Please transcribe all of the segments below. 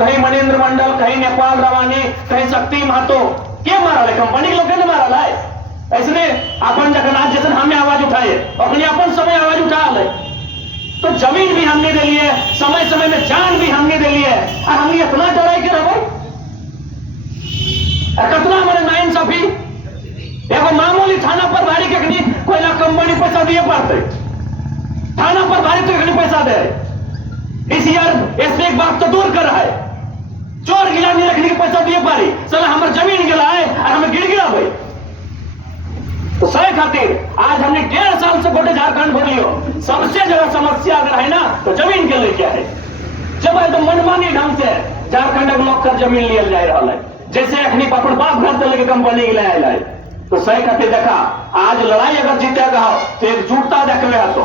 कहीं मनेन्द्र मंडल, कहीं नेपाल रवानी, कहीं शक्ति महतो के मारा है? कंपनी के लोग ने मारा है। ऐसने अपन जखन आज जैसे हमने आवाज उठाए अपने अपन समय आवाज उठा ले, तो जमीन भी हमने दे लिए, समय समय में जान भी हमने दे लिए, और हमने इतना डराए के रहो कितना हमारे नाइंसाफी। एगो मामूली थाना पर भारी कखनी कोई ना कंपनी पैसा दिए पड़ते, थाना पर भारी तो कखनी पैसा दे। इस यार ऐसे एक बात तो दूर कर रहा है, चोर गिला नहीं रखने के पैसा दिए पारी, चला हमारे जमीन गिला है और हमें गिर गिरा भाई। तो सही खातिर आज हमने 1.5 साल से गोटे झारखंड भर लियो, सबसे ज्यादा समस्या अगर है ना तो जमीन के लिए क्या है। जब एकदम मनमानी ढंग से झारखंड के लोग कर जमीन लिया जा रहा है, जैसे अखनी अपन बाप घर से लेके कंपनी के लाया जाए। तो सही खातिर देखा आज लड़ाई अगर जीतेगा तो एकजुटता देखे तो,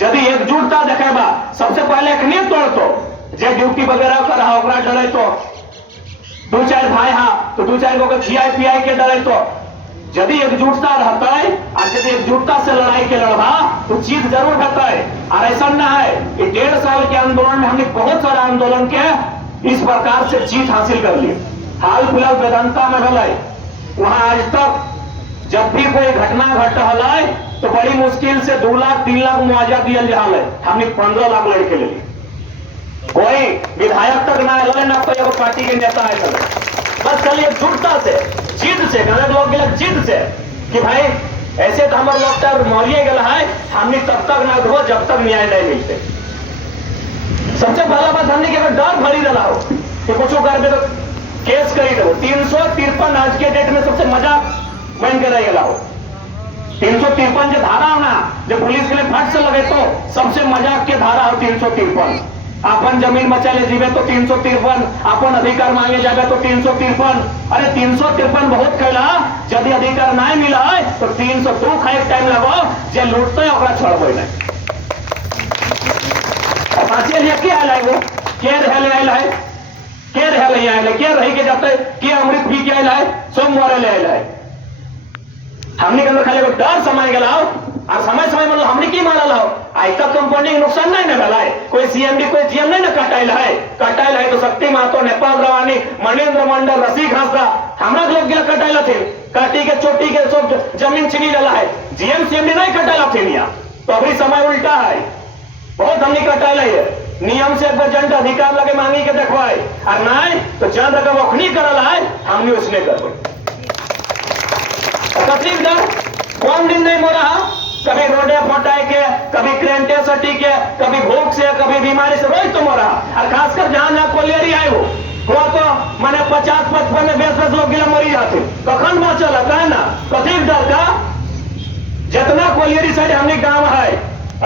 यदि एकजुटता देखेगा सबसे पहले अखनी तोड़ तो जे ड्यूटी वगैरह कर रहा होगा डरे तो 2-4 भाई हा तो 2-4 को खियाई पियाई के डरे तो, यदि एकजुटता रहता है और यदि एकजुटता से लड़ाई के लड़वा तो जीत जरूर रहता है। और ऐसा न है कि 1.5 साल के आंदोलन में हमने बहुत सारे आंदोलन के इस प्रकार से जीत हासिल कर ली। हाल फिलहाल वेदांता में भलाई वहां आज तक जब भी कोई घटना घट रहा है तो बड़ी मुश्किल से 2 लाख 3 लाख मुआवजा दिया जा रहा है, हमने 15 लाख लड़के ले ली। कोई विधायक तक ना लड़े ना कोई पार्टी के नेता है चले, बस चलिए एकजुटता से जीत से गलत लोग गलत जीत से कि भाई ऐसे तो हमारे लोग तो मरिए गला है, हमने तब तक ना दो जब तक न्याय नहीं मिलते। सबसे पहला बात हमने कि डर भरी रहा हो कि कुछ कर दे तो केस करी दो। 353 आज के डेट में सबसे मजाक बन के रह गया हो। 353 जो धारा हो ना जो पुलिस के लिए फट से लगे तो सबसे मजाक के धारा हो 353। अपन जमीन बचा ले जीवे तो 353, अपन अधिकार मांगे जाए तो 353। अरे 353 बहुत कहला, यदि अधिकार नहीं मिला है तो 302 खाए टाइम लगो जे लूटते है ओकरा छोड़बे नहीं। पांचे लिए क्या आयल है वो के रहले आयल है, के रहले आयल है, के रही के जाते के अमृत पी के आयल है, सोमवार ले आयल है। हमने के अंदर खाली एगो डर समय गला और समय समय मतलब हमने की मारल हो आज तक कंपनी के नुकसान नहीं न है। कोई सीएमडी कोई जीएम नहीं ना कटाइल है तो शक्ति महतो, नेपाल रवानी, मनेन्द्र मंडल, रसिक हांसदा हमरा लोग गिला कटाइल थे, काटी के चोटी के सब जमीन छीनी डाला है। जीएम सीएमडी नहीं कटाइल थे यहाँ, तो अभी समय उल्टा है, बहुत हमने कटाइल है। नियम से एक जन अधिकार लगे मांगी के देखवाए और नहीं तो जन अगर वखनी करल है हमने उसने कर कौन दिन नहीं मो रहा, कभी रोडे फटाए के, कभी क्रेंटे सटी के, कभी भूख से, कभी बीमारी से, रोज तो मो रहा। और खासकर जहां जहां कोलियरी आए हो वो तो मैंने 50-55 में 20 लोग गिला मरी जाते, कखन बचल है ना कथी डर का। जितना कोलियरी साइड हमने गांव है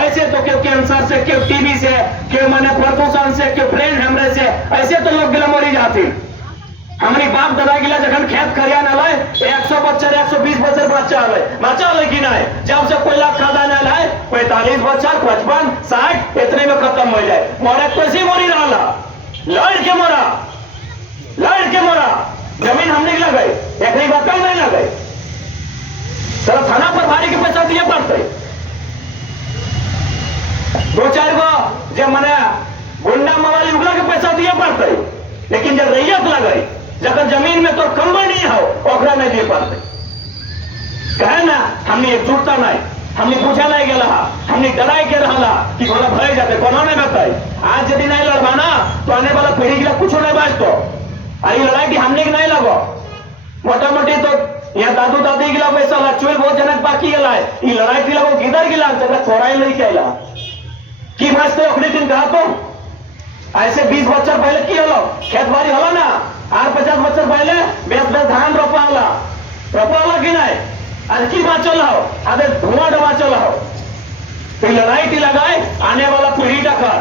ऐसे तो क्यों कैंसर से, क्यों टीबी से, क्यों मैंने प्रदूषण से, क्यों ब्रेन हेमरेज से, ऐसे तो लोग गिला मरी जाते। हमारी बाप दादा गिला जखन खेत खरियान आए 100 बच्चा 120 बच्चा बच्चा लेकिन आए जब से कोयला खदान आए 45 बच्चा 55 60 इतने में खत्म हो जाए। मोरा कैसे मोरी रहा लड़ के मोरा जमीन हमने लगे एक बात नहीं लगे, चलो थाना पर भारी के पैसा दिए पड़ते 2-4 गो जब मैंने गुंडा मवाली उगला के पैसा दिए पड़ते, लेकिन जब रैयत लगे जब जमीन में तो कंबल नहीं हो ओकरा नहीं दिए पाते। कहे ना हमने एकजुटता नहीं, हमने पूछा नहीं गया, हमने डराई के रहा कि थोड़ा भय जाते कोनो नहीं बताई। आज यदि नहीं लड़वाना तो आने वाला पीढ़ी के लिए कुछ नहीं बाज तो आई लड़ाई की हमने नहीं लगो मोटा मोटी तो यहाँ दादू दादी गिला पैसा चुल बहुत जनक बाकी गला है ये लड़ाई की लगो किधर गिला छोड़ा नहीं कहला की बाजते अखनी दिन कहा तो ऐसे 20 बच्चा पहले की हलो खेत बाड़ी हलो ना और 50 बच्चा पहले बेस धान रोपा होला कि नहीं आज की बात चल हो अरे धुआं डबा चल हो तो लड़ाई की लगाए आने वाला पीढ़ी टकर।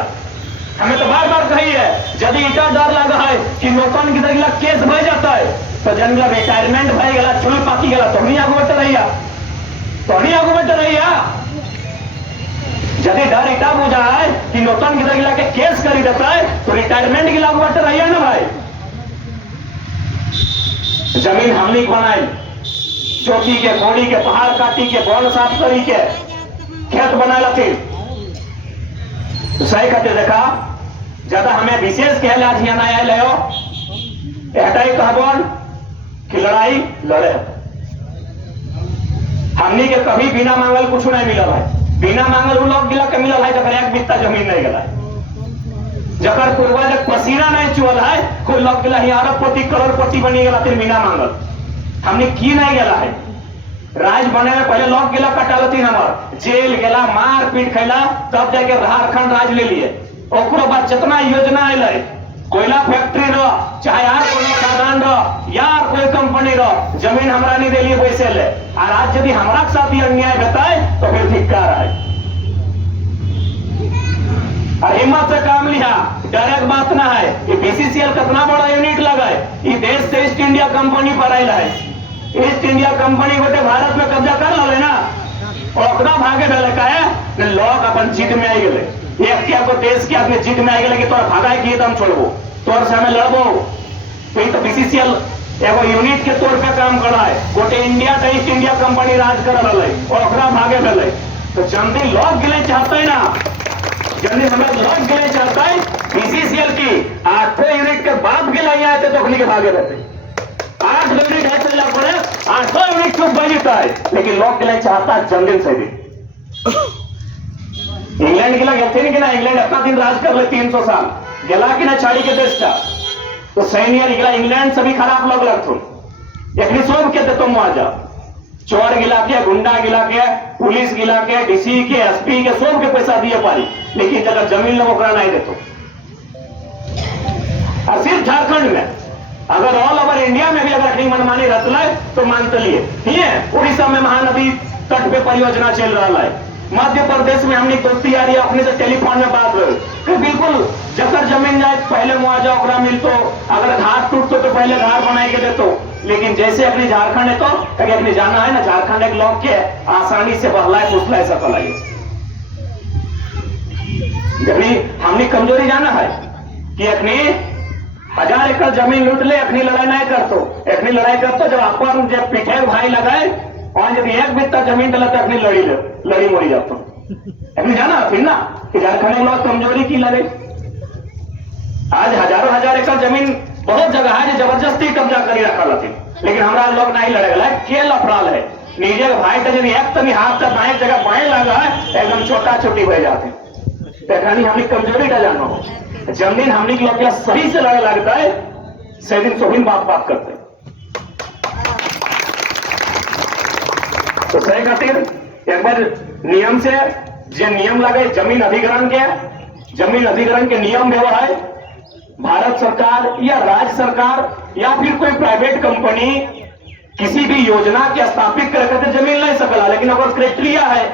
हमें तो बार बार कही है यदि इतना डर लगा है कि नौकन की तरह केस भय जाता है तो जन रिटायरमेंट भय गला चुल पाकी गला तो नहीं आगू बैठे रहिया यदि डर इतना बुझा है कि नौकन की तरह के केस करी देता है तो रिटायरमेंट की लागू बैठे रहिए ना भाई। जमीन हमने बनाई चौकी के घोड़ी के पहाड़ काटी के बॉल साफ करी के खेत बनाला थी तो सही कहते देखा ज्यादा हमें विशेष कहले आज यहाँ आयल है एटाई कहबन कि लड़ाई लड़े हमनी के कभी बिना मांगल कुछ नहीं मिलल है। बिना मांगल वो लोग गिला के मिलल है जकर एक बित्ता जमीन नहीं गला जकर पूर्वज पसीना नहीं चुअल है कोई लोग गिला ही अरबपति करोड़पति बनी गला फिर बिना मांगल हमने की नहीं गला है। राज बने में पहले लोग गिला कटालती नंबर जेल गेला मार पीट खैला तब जाके झारखंड राज ले लिए ओकरो बाद जितना योजना आयल कोयला फैक्ट्री रो चाहे यार कोनो खदान रो यार कोई कंपनी रो जमीन हमरा नहीं देलिए पैसे ले और आज यदि हमरा के साथ ये अन्याय बताए तो फिर धिक्कार है और हिम्मत से काम लिया। डायरेक्ट बात ना है कि बीसीसीएल कितना बड़ा यूनिट लगा है ये देश से ईस्ट इंडिया कंपनी पर आयल है। ईस्ट इंडिया कंपनी गोटे भारत में कब्जा कर लो ना और भागे डाले का है लोग अपन जीत में आई गए एक क्या को देश के आदमी जीत में आ गए कि तोरा भागा किए तो हम छोड़बो तोर से हमें लड़बो तो बीसीसीएल एगो यूनिट के तौर पे काम कर रहा है गोटे इंडिया से ईस्ट इंडिया कंपनी राज कर रहा है और भागे डाले तो जल्दी लोग गिले चाहते हैं ना जल्दी हमें लोग गिले चाहता है बीसीसीएल की 8 यूनिट के बाद गिला यहाँ आते तो के भागे रहते 8 यूनिट ऐसे लग पड़े 8 यूनिट क्यों बजता है लेकिन लोग गिले चाहता है जल्दी से भी। इंग्लैंड गिला गलती नहीं कि ना इंग्लैंड अपना दिन राज कर ले 300 साल गिला कि ना छाड़ी के देश का तो सैनियर गिला इंग्लैंड सभी खराब लोग लगते एक सोम के दे तुम आ जाओ चोर गिला के गुंडा गिला के पुलिस गिला के डीसी के एसपी के सब के पैसा दिए पारी लेकिन जगह जमीन लोग नहीं देते और सिर्फ झारखंड में अगर ऑल ओवर इंडिया में भी अगर मनमानी रचल तो मानते लिए ठीक है। उड़ीसा में महानदी तट पे परियोजना चल रहा है मध्य प्रदेश में हमने दोस्ती यारी अपने से टेलीफोन में बात रहे बिल्कुल जकर जमीन जाए पहले मुआवजा ओकरा मिलतो अगर घाट टूटतो तो पहले घर बना के देतो लेकिन जैसे अपनी झारखंड है तो अपने जाना है ना झारखंड एक लोग के आसानी से बहलाए फुसलाए सकल है हमने कमजोरी जाना है कि अपनी 1000 एकड़ जमीन लूट ले अपनी लड़ाई नहीं करतो अपनी लड़ाई करतो जब अपन जब पीठे भाई लगाए और यदि एक बित्ता जमीन डला तो अपनी लड़ी मोरी जाता अपनी जाना फिर ना कि झारखंड में लोग कमजोरी की लड़े आज हजारों हजार एकड़ जमीन बहुत जगह है जो जबरदस्ती कब्जा करी रखा थी लेकिन हमारा लोग नहीं लड़ेगा के लफड़ाल है निजे भाई तो यदि एक तनी हाथ तक बाएं जगह बाएं लगा है एकदम छोटा छोटी बह जाते हमने कमजोरी का जानो जमीन हमने के लोग सही से लड़े लगता है सही दिन सोहिन बात करते तो सही खातिर एक बार नियम से जो नियम लगे जमीन अधिग्रहण के नियम व्यवहार है भारत सरकार या राज्य सरकार या फिर कोई प्राइवेट कंपनी किसी भी योजना के स्थापित करके जमीन ले सकला लेकिन अगर क्राइटेरिया है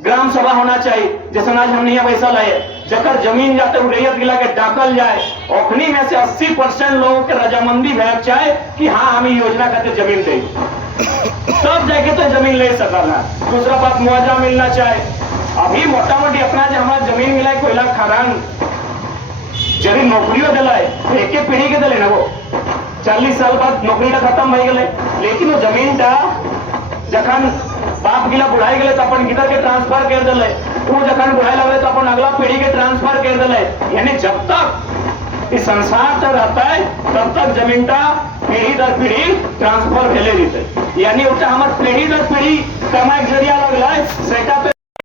ग्राम सभा होना चाहिए जैसे आज हमने यहाँ वैसा लाए जकर जमीन जाते रैयत गिला के डाकल जाए ओखनी में से 80% लोगों के रजामंदी भैया चाहे कि हाँ हम योजना खाते जमीन दे तब जाके तो जमीन ले सकला। दूसरा बात मुआवजा मिलना चाहे अभी मोटा मोटी अपना जो हमारा जमीन मिला है कोयला खदान जब नौकरियों दिला है एक पीढ़ी के दिले ना वो 40 साल बाद नौकरी खत्म हो गए लेकिन वो जमीन टा जखन बाप गिला बुढ़ाई गए तो अपन गिदर के ट्रांसफर कर दिले वो जखन बुढ़ाई लगे तो अपन अगला पीढ़ी के ट्रांसफर कर दिले यानी जब तक इस संसार तक रहता है तब तक जमीन टा पीढ़ी दर पीढ़ी ट्रांसफर भेले रहते यानी उठा हमारे पीढ़ी दर पीढ़ी कमाई जरिया लगला है सेटा पे